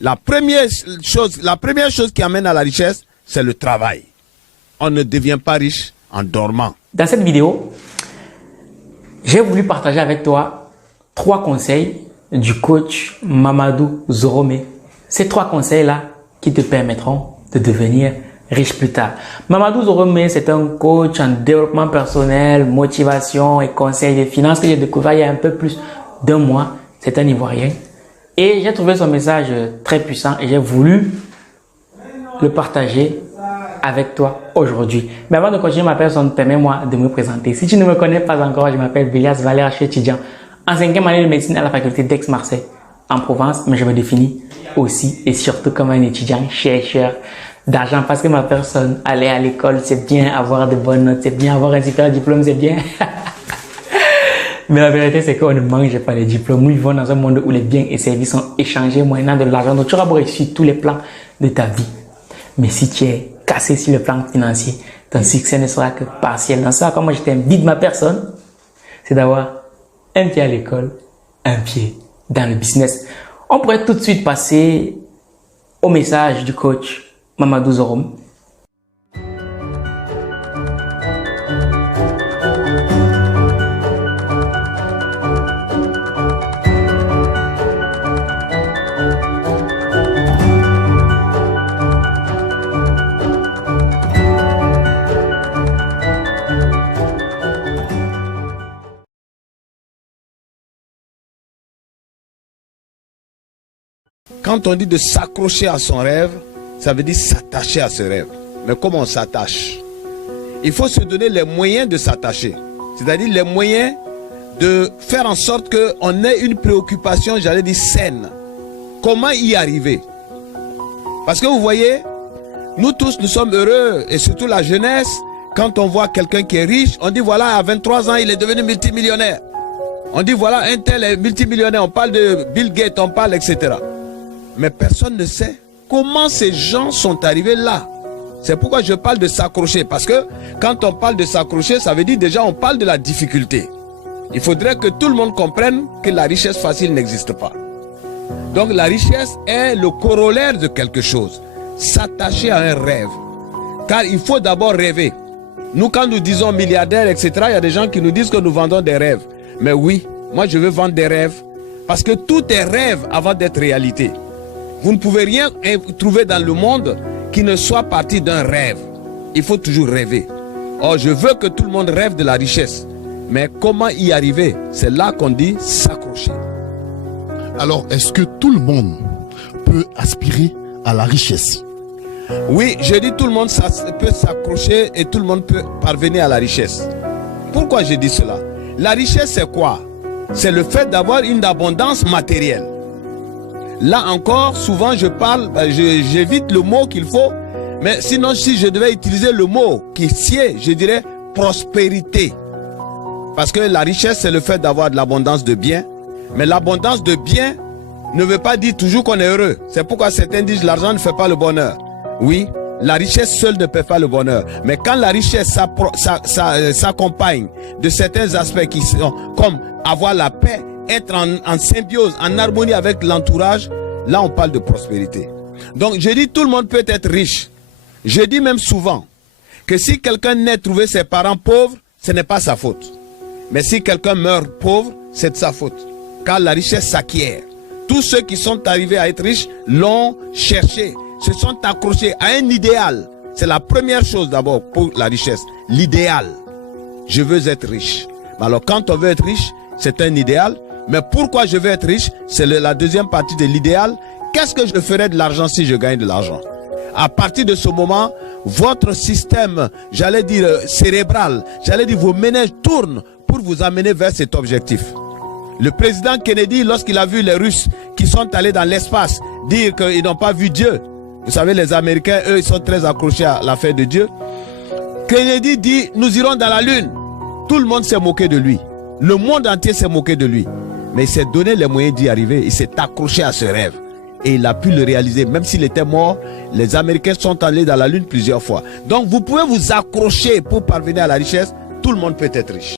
La première chose qui amène à la richesse, c'est le travail. On ne devient pas riche en dormant. Dans cette vidéo, j'ai voulu partager avec toi 3 conseils du coach Mamadou Zorome. Ces 3 conseils-là qui te permettront de devenir riche plus tard. Mamadou Zorome, c'est un coach en développement personnel, motivation et conseil de finances que j'ai découvert il y a un peu plus d'1 mois. C'est un Ivoirien. Et j'ai trouvé son message très puissant et j'ai voulu le partager avec toi aujourd'hui. Mais avant de continuer ma personne, permets-moi de me présenter. Si tu ne me connais pas encore, je m'appelle Bilias Valère, je suis étudiant en 5e année de médecine à la faculté d'Aix-Marseille en Provence, mais je me définis aussi et surtout comme un étudiant chercheur d'argent parce que ma personne, aller à l'école, c'est bien, avoir de bonnes notes, c'est bien, avoir un super diplôme, c'est bien. Mais la vérité, c'est qu'on ne mange pas les diplômes. Nous vivons dans un monde où les biens et services sont échangés moyennant de l'argent. Donc, tu auras beau réussir tous les plans de ta vie. Mais si tu es cassé sur le plan financier, ton succès ne sera que partiel. Dans ça, comme moi, je t'invite ma personne, c'est d'avoir un pied à l'école, un pied dans le business. On pourrait tout de suite passer au message du coach Mamadou Zorome. Quand on dit de s'accrocher à son rêve, ça veut dire s'attacher à ce rêve. Mais comment on s'attache? Il faut se donner les moyens de s'attacher. C'est-à-dire les moyens de faire en sorte qu'on ait une préoccupation, j'allais dire saine. Comment y arriver? Parce que vous voyez, nous tous, nous sommes heureux, et surtout la jeunesse, quand on voit quelqu'un qui est riche, on dit voilà, à 23 ans, il est devenu multimillionnaire. On dit voilà, un tel est multimillionnaire, on parle de Bill Gates, on parle, etc. Mais personne ne sait comment ces gens sont arrivés là. C'est pourquoi je parle de s'accrocher. Parce que quand on parle de s'accrocher, ça veut dire déjà on parle de la difficulté. Il faudrait que tout le monde comprenne que la richesse facile n'existe pas. Donc la richesse est le corollaire de quelque chose. S'attacher à un rêve. Car il faut d'abord rêver. Nous, quand nous disons milliardaires, etc., il y a des gens qui nous disent que nous vendons des rêves. Mais oui, moi je veux vendre des rêves. Parce que tout est rêve avant d'être réalité. Vous ne pouvez rien trouver dans le monde qui ne soit parti d'un rêve. Il faut toujours rêver. Or, je veux que tout le monde rêve de la richesse. Mais comment y arriver? C'est là qu'on dit s'accrocher. Alors, est-ce que tout le monde peut aspirer à la richesse? Oui, je dis tout le monde peut s'accrocher et tout le monde peut parvenir à la richesse. Pourquoi je dis cela? La richesse, c'est quoi? C'est le fait d'avoir une abondance matérielle. Là encore, souvent j'évite le mot qu'il faut, mais sinon si je devais utiliser le mot qui sied, je dirais prospérité. Parce que la richesse, c'est le fait d'avoir de l'abondance de biens, mais l'abondance de biens ne veut pas dire toujours qu'on est heureux. C'est pourquoi certains disent l'argent ne fait pas le bonheur. Oui, la richesse seule ne fait pas le bonheur, mais quand la richesse s'accompagne de certains aspects qui sont comme avoir la paix, être en symbiose, en harmonie avec l'entourage, là on parle de prospérité. Donc je dis tout le monde peut être riche. Je dis même souvent que si quelqu'un naît trouver ses parents pauvres, ce n'est pas sa faute. Mais si quelqu'un meurt pauvre, c'est de sa faute. Car la richesse s'acquiert. Tous ceux qui sont arrivés à être riches l'ont cherché, se sont accrochés à un idéal. C'est la première chose d'abord pour la richesse, l'idéal. Je veux être riche. Alors quand on veut être riche, c'est un idéal. Mais pourquoi je veux être riche? C'est la deuxième partie de l'idéal. Qu'est-ce que je ferais de l'argent si je gagne de l'argent? À partir de ce moment, votre système, j'allais dire cérébral, j'allais dire vos ménages tournent pour vous amener vers cet objectif. Le président Kennedy, lorsqu'il a vu les Russes qui sont allés dans l'espace dire qu'ils n'ont pas vu Dieu, vous savez, les Américains, eux, ils sont très accrochés à l'affaire de Dieu. Kennedy dit, nous irons dans la Lune. Tout le monde s'est moqué de lui. Le monde entier s'est moqué de lui. Mais il s'est donné les moyens d'y arriver. Il s'est accroché à ce rêve. Et il a pu le réaliser. Même s'il était mort, les Américains sont allés dans la Lune plusieurs fois. Donc vous pouvez vous accrocher pour parvenir à la richesse. Tout le monde peut être riche.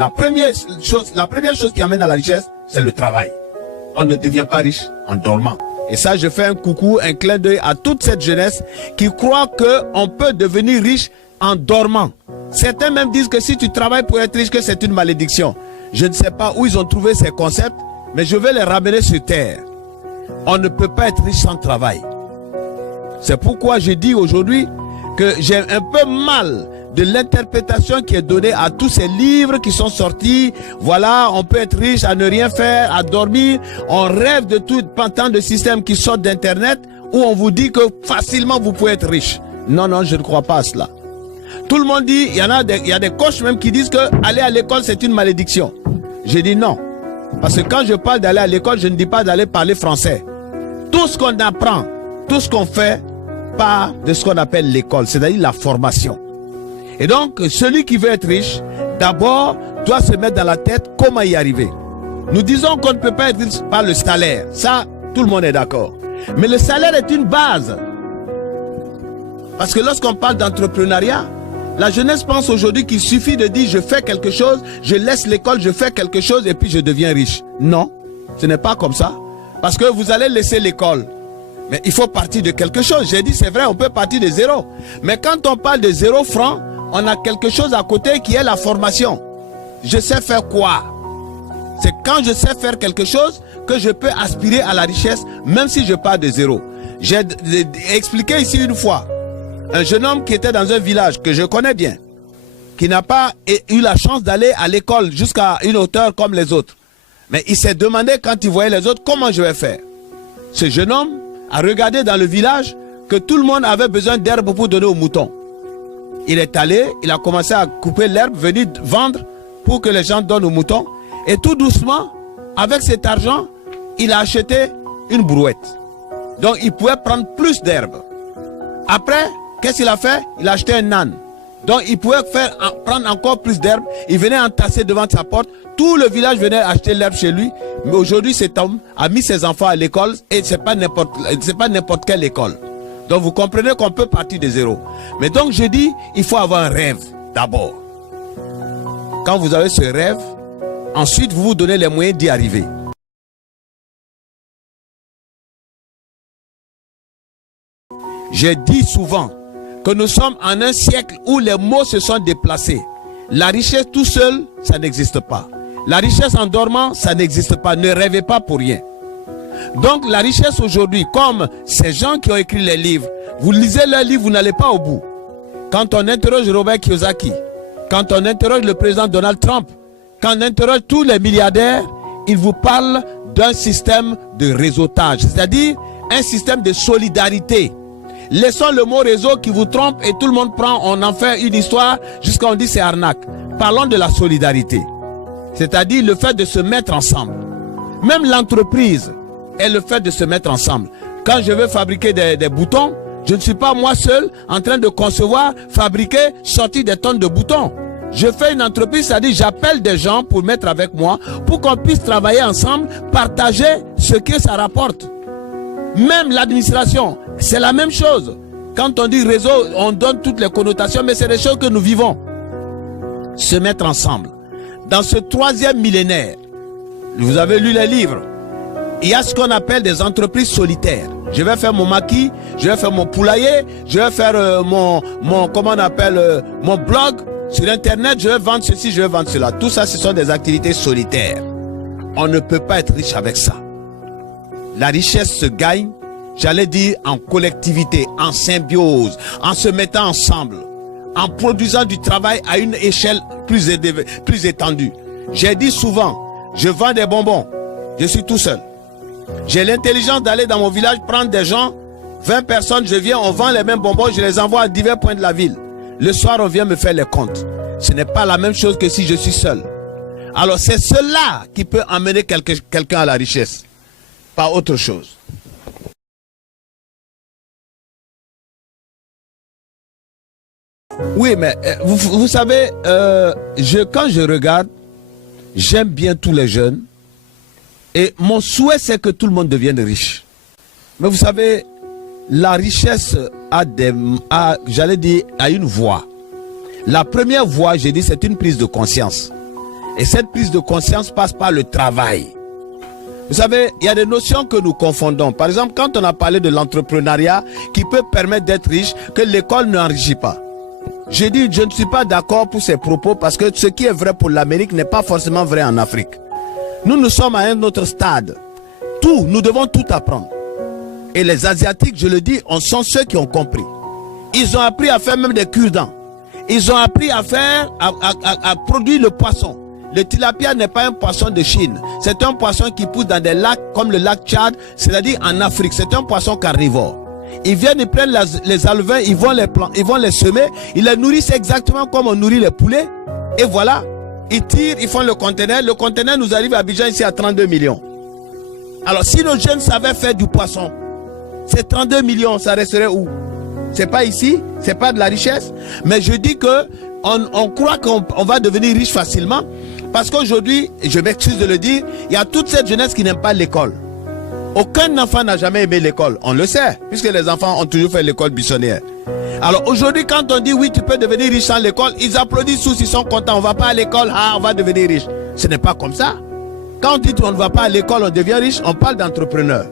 La première chose qui amène à la richesse, c'est le travail. On ne devient pas riche en dormant. Et ça, je fais un coucou, un clin d'œil à toute cette jeunesse qui croit qu'on peut devenir riche en dormant. Certains même disent que si tu travailles pour être riche, que c'est une malédiction. Je ne sais pas où ils ont trouvé ces concepts, mais je vais les ramener sur terre. On ne peut pas être riche sans travail. C'est pourquoi je dis aujourd'hui que j'ai un peu mal de l'interprétation qui est donnée à tous ces livres qui sont sortis. Voilà, on peut être riche à ne rien faire, à dormir. On rêve de tout tant de systèmes qui sortent d'internet où on vous dit que facilement vous pouvez être riche. Non, non, je ne crois pas à cela. Tout le monde dit, il y a des coachs même qui disent que aller à l'école c'est une malédiction. J'ai dit non. Parce que quand je parle d'aller à l'école, je ne dis pas d'aller parler français. Tout ce qu'on apprend, tout ce qu'on fait, part de ce qu'on appelle l'école, c'est-à-dire la formation. Et donc, celui qui veut être riche, d'abord, doit se mettre dans la tête comment y arriver. Nous disons qu'on ne peut pas être riche par le salaire. Ça, tout le monde est d'accord. Mais le salaire est une base. Parce que lorsqu'on parle d'entrepreneuriat, la jeunesse pense aujourd'hui qu'il suffit de dire je fais quelque chose, je laisse l'école, je fais quelque chose et puis je deviens riche. Non, ce n'est pas comme ça. Parce que vous allez laisser l'école. Mais il faut partir de quelque chose. J'ai dit c'est vrai, on peut partir de zéro. Mais quand on parle de 0 francs, on a quelque chose à côté qui est la formation. Je sais faire quoi? C'est quand je sais faire quelque chose que je peux aspirer à la richesse, même si je pars de zéro. J'ai expliqué ici une fois, un jeune homme qui était dans un village que je connais bien, qui n'a pas eu la chance d'aller à l'école jusqu'à une hauteur comme les autres. Mais il s'est demandé quand il voyait les autres, comment je vais faire? Ce jeune homme a regardé dans le village que tout le monde avait besoin d'herbe pour donner aux moutons. Il est allé, il a commencé à couper l'herbe, venir vendre pour que les gens donnent aux moutons. Et tout doucement, avec cet argent, il a acheté une brouette. Donc il pouvait prendre plus d'herbe. Après, qu'est-ce qu'il a fait? Il a acheté un âne. Donc il pouvait prendre encore plus d'herbe. Il venait entasser devant sa porte. Tout le village venait acheter l'herbe chez lui. Mais aujourd'hui, cet homme a mis ses enfants à l'école et c'est pas n'importe quelle école. Donc vous comprenez qu'on peut partir de zéro. Mais donc je dis, il faut avoir un rêve d'abord. Quand vous avez ce rêve, ensuite vous vous donnez les moyens d'y arriver. J'ai dit souvent que nous sommes en un siècle où les mots se sont déplacés. La richesse tout seul, ça n'existe pas. La richesse en dormant, ça n'existe pas. Ne rêvez pas pour rien. Donc la richesse aujourd'hui, comme ces gens qui ont écrit les livres, vous lisez leurs livres, vous n'allez pas au bout. Quand on interroge Robert Kiyosaki, quand on interroge le président Donald Trump, quand on interroge tous les milliardaires, ils vous parlent d'un système de réseautage, c'est-à-dire un système de solidarité. Laissons le mot réseau qui vous trompe et tout le monde prend, on en fait une histoire jusqu'à on dit c'est arnaque. Parlons de la solidarité, c'est-à-dire le fait de se mettre ensemble. Même l'entreprise est le fait de se mettre ensemble. Quand je veux fabriquer des boutons, je ne suis pas moi seul en train de concevoir, fabriquer, sortir des tonnes de boutons. Je fais une entreprise, c'est-à-dire j'appelle des gens pour mettre avec moi, pour qu'on puisse travailler ensemble, partager ce que ça rapporte. Même l'administration, c'est la même chose. Quand on dit réseau, on donne toutes les connotations, mais c'est des choses que nous vivons. Se mettre ensemble. Dans ce 3e millénaire, vous avez lu les livres, il y a ce qu'on appelle des entreprises solitaires. Je vais faire mon maquis, je vais faire mon poulailler, je vais faire mon blog sur internet, je vais vendre ceci, je vais vendre cela. Tout ça, ce sont des activités solitaires. On ne peut pas être riche avec ça. La richesse se gagne, j'allais dire, en collectivité, en symbiose, en se mettant ensemble, en produisant du travail à une échelle plus étendue. J'ai dit souvent, je vends des bonbons, je suis tout seul. J'ai l'intelligence d'aller dans mon village, prendre des gens, 20 personnes, je viens, on vend les mêmes bonbons, je les envoie à divers points de la ville. Le soir, on vient me faire les comptes. Ce n'est pas la même chose que si je suis seul. Alors c'est cela qui peut amener quelqu'un à la richesse, pas autre chose. Oui, mais vous savez, quand je regarde, j'aime bien tous les jeunes. Et mon souhait, c'est que tout le monde devienne riche. Mais vous savez, la richesse a une voie. La première voie, j'ai dit, c'est une prise de conscience. Et cette prise de conscience passe par le travail. Vous savez, il y a des notions que nous confondons. Par exemple, quand on a parlé de l'entrepreneuriat qui peut permettre d'être riche, que l'école n'enrichit pas. Je dis, je ne suis pas d'accord pour ces propos parce que ce qui est vrai pour l'Amérique n'est pas forcément vrai en Afrique. Nous sommes à un autre stade. Nous devons tout apprendre. Et les Asiatiques, je le dis, sont ceux qui ont compris. Ils ont appris à faire même des cure-dents. Ils ont appris à produire le poisson. Le tilapia n'est pas un poisson de Chine. C'est un poisson qui pousse dans des lacs comme le lac Tchad, c'est-à-dire en Afrique. C'est un poisson carnivore. Ils viennent, ils prennent les alevins, ils vont les semer, ils les nourrissent exactement comme on nourrit les poulets. Et voilà, ils tirent, ils font le conteneur. Le conteneur nous arrive à Abidjan ici à 32 millions. Alors si nos jeunes savaient faire du poisson, ces 32 millions, ça resterait où? C'est pas ici, c'est pas de la richesse. Mais je dis que on croit qu'on va devenir riche facilement. Parce qu'aujourd'hui, je m'excuse de le dire, il y a toute cette jeunesse qui n'aime pas l'école. Aucun enfant n'a jamais aimé l'école. On le sait, puisque les enfants ont toujours fait l'école buissonnière. Alors aujourd'hui, quand on dit oui, tu peux devenir riche sans l'école, ils applaudissent tous, ils sont contents. On va pas à l'école, on va devenir riche. Ce n'est pas comme ça. Quand on dit on ne va pas à l'école, on devient riche, on parle d'entrepreneur.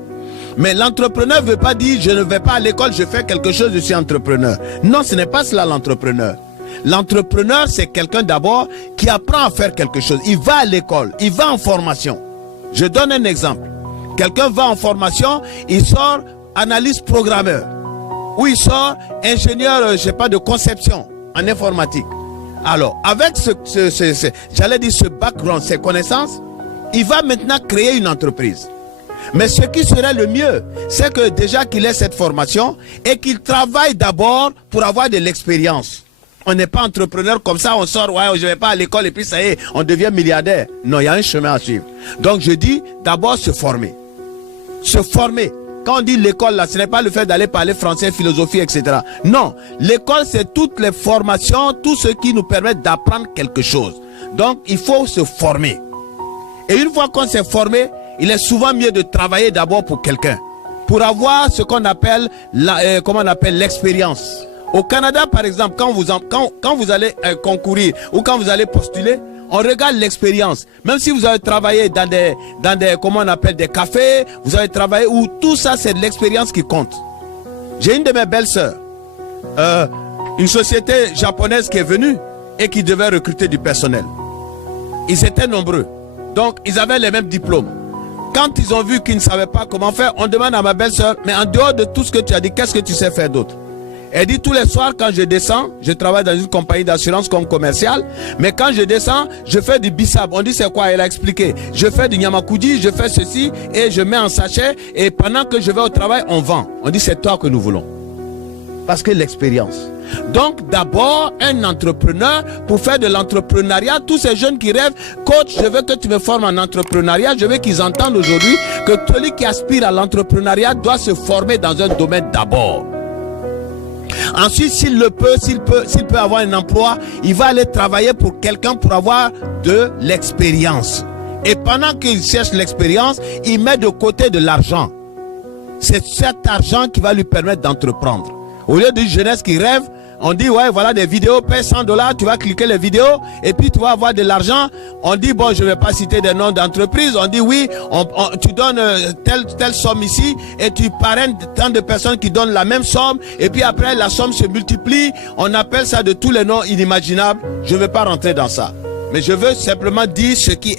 Mais l'entrepreneur ne veut pas dire je ne vais pas à l'école, je fais quelque chose, je suis entrepreneur. Non, ce n'est pas cela l'entrepreneur. L'entrepreneur, c'est quelqu'un d'abord qui apprend à faire quelque chose. Il va à l'école, il va en formation. Je donne un exemple. Quelqu'un va en formation, il sort analyste programmeur. Ou il sort ingénieur, je sais pas, de conception en informatique. Alors, avec ce background, ces connaissances, il va maintenant créer une entreprise. Mais ce qui serait le mieux, c'est que déjà qu'il ait cette formation et qu'il travaille d'abord pour avoir de l'expérience. On n'est pas entrepreneur comme ça, on sort, ouais, je vais pas à l'école et puis ça y est, on devient milliardaire. Non, il y a un chemin à suivre. Donc je dis d'abord se former. Se former. Quand on dit l'école là, ce n'est pas le fait d'aller parler français, philosophie, etc. Non, l'école c'est toutes les formations, tout ce qui nous permet d'apprendre quelque chose. Donc il faut se former. Et une fois qu'on s'est formé, il est souvent mieux de travailler d'abord pour quelqu'un. Pour avoir ce qu'on appelle l'expérience. Au Canada, par exemple, quand vous allez concourir ou quand vous allez postuler, on regarde l'expérience. Même si vous avez travaillé dans des cafés, vous avez travaillé où tout ça, c'est de l'expérience qui compte. J'ai une de mes belles-sœurs, une société japonaise qui est venue et qui devait recruter du personnel. Ils étaient nombreux. Donc, ils avaient les mêmes diplômes. Quand ils ont vu qu'ils ne savaient pas comment faire, on demande à ma belle-sœur, mais en dehors de tout ce que tu as dit, qu'est-ce que tu sais faire d'autre? Elle dit tous les soirs quand je descends, je travaille dans une compagnie d'assurance comme commercial, mais quand je descends, je fais du bissap. On dit c'est quoi? Elle a expliqué. Je fais du nyamakudi, je fais ceci et je mets en sachet et pendant que je vais au travail, on vend. On dit c'est toi que nous voulons. Parce que l'expérience. Donc d'abord, un entrepreneur, pour faire de l'entrepreneuriat, tous ces jeunes qui rêvent, coach, je veux que tu me formes en entrepreneuriat, je veux qu'ils entendent aujourd'hui que celui qui aspire à l'entrepreneuriat doit se former dans un domaine d'abord. Ensuite, s'il peut avoir un emploi, il va aller travailler pour quelqu'un pour avoir de l'expérience. Et pendant qu'il cherche l'expérience, il met de côté de l'argent. C'est cet argent qui va lui permettre d'entreprendre. Au lieu d'une jeunesse qui rêve, on dit ouais voilà des vidéos, paye $100, tu vas cliquer les vidéos et puis tu vas avoir de l'argent. On dit bon je vais pas citer des noms d'entreprises, on dit oui, tu donnes telle somme ici et tu parraines tant de personnes qui donnent la même somme et puis après la somme se multiplie, on appelle ça de tous les noms inimaginables. Je ne vais pas rentrer dans ça, mais je veux simplement dire ce qui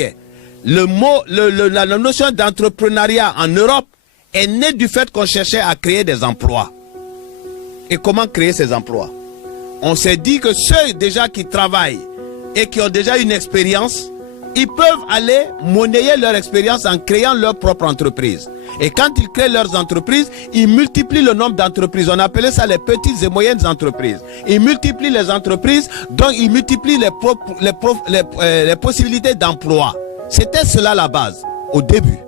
est. La notion d'entrepreneuriat en Europe est née du fait qu'on cherchait à créer des emplois. Et comment créer ces emplois? On s'est dit que ceux déjà qui travaillent et qui ont déjà une expérience, ils peuvent aller monnayer leur expérience en créant leur propre entreprise. Et quand ils créent leurs entreprises, ils multiplient le nombre d'entreprises. On appelait ça les petites et moyennes entreprises. Ils multiplient les entreprises, donc ils multiplient les possibilités d'emploi. C'était cela la base, au début.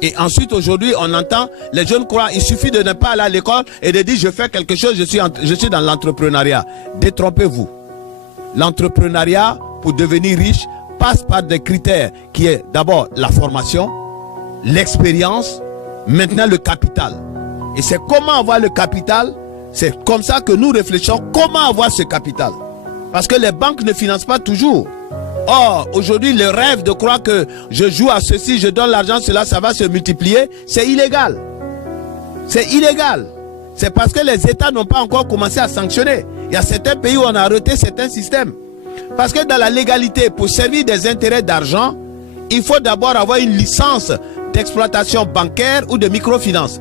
Et ensuite, aujourd'hui, on entend, les jeunes croient, il suffit de ne pas aller à l'école et de dire, je fais quelque chose, je suis dans l'entrepreneuriat. Détrompez-vous. L'entrepreneuriat, pour devenir riche, passe par des critères qui est d'abord la formation, l'expérience, maintenant le capital. Et c'est comment avoir le capital, c'est comme ça que nous réfléchissons, comment avoir ce capital. Parce que les banques ne financent pas toujours. Or, aujourd'hui, le rêve de croire que je joue à ceci, je donne l'argent, cela, ça va se multiplier, c'est illégal. C'est illégal. C'est parce que les États n'ont pas encore commencé à sanctionner. Il y a certains pays où on a arrêté certains systèmes. Parce que dans la légalité, pour servir des intérêts d'argent, il faut d'abord avoir une licence d'exploitation bancaire ou de microfinance.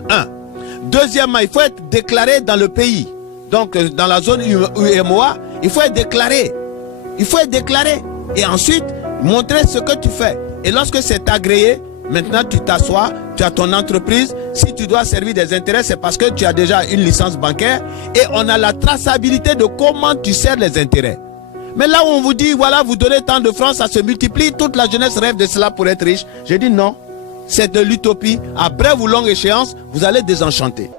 Deuxièmement, il faut être déclaré dans le pays. Donc, dans la zone UEMOA, il faut être déclaré. Il faut être déclaré. Et ensuite, montrer ce que tu fais. Et lorsque c'est agréé, maintenant tu t'assois, tu as ton entreprise. Si tu dois servir des intérêts, c'est parce que tu as déjà une licence bancaire. Et on a la traçabilité de comment tu sers les intérêts. Mais là où on vous dit, voilà, vous donnez tant de francs, ça se multiplie, toute la jeunesse rêve de cela pour être riche. Je dis non, c'est de l'utopie. À brève ou longue échéance, vous allez désenchanter.